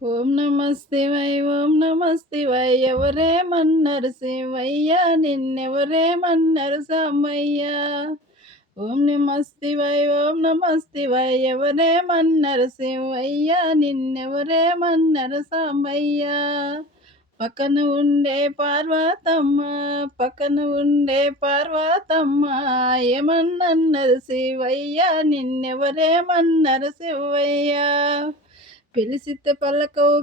ఓం నమ శివాయ ఓం నమ శివాయ ఎవరేమన్నారు శివయ్య నిన్నెవరేమన్నారు సామయ్య ఓం నమ శివాయ ఓం నమ శివాయ ఎవరేమన్నారు శివయ్య నిన్నెవరేమన్నారు సామయ్య పక్కన ఉండే పార్వతమ్మ పక్కన ఉండే పార్వతమ్మ ఏమన్నన్నారు శివయ్య నిన్నెవరేమన్నారు శివయ్య పిలిచితే పలకవు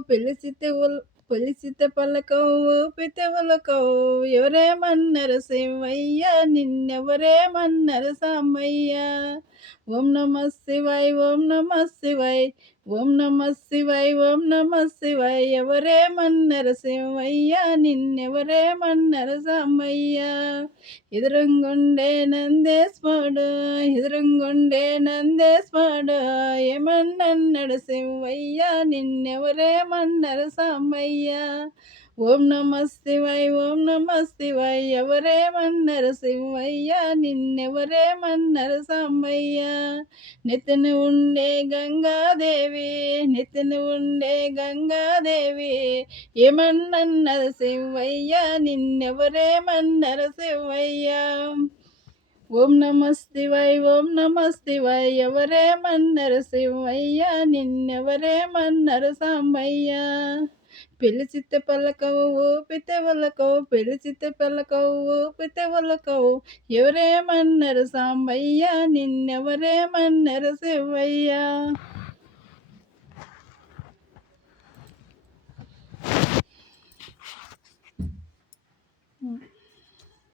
పిలిచితే పలకవు ఊపితే ఉలకవు ఎవరేమన్నారు శివయ్య నిన్నెవరేమన్నారు సామయ్య ఓం నమ శివాయ ఓం నమ శివాయ ఓం నమ శివాయ ఓం నమ శివాయ ఎవరేమన్నారు శివయ్య నిన్నెవరేమన్నారు సామయ్య ఎదురంగుండే నందేశ్వరుడు ఎదురంగుండే నందేశ్వరుడు ఏమన్నన్నాడు శివయ్య నిన్నెవరేమన్నారు సామయ్య ఓం నమ శివాయ ఓం నమ శివాయ ఎవరేమన్నారు శివయ్య నిన్నెవరేమన్నారు సామయ్య నెత్తిన ఉండే గంగాదేవి నెత్తిన ఉండే గంగాదేవి ఏమన్నన్నారు శివయ్య నిన్నెవరేమన్నారు శివయ్య ఓం నమ శివాయ ఓం నమ శివాయ ఎవరేమన్నారు శివయ్య నిన్నెవరేమన్నారు సామయ్య పిలిచితే పలకవు ఊపితే ఒలకవు పిలిచితే పలకవు ఊపితే ఒలకవు ఎవరేమన్నారు సాంబయ్య నిన్నెవరేమన్నారు శివయ్య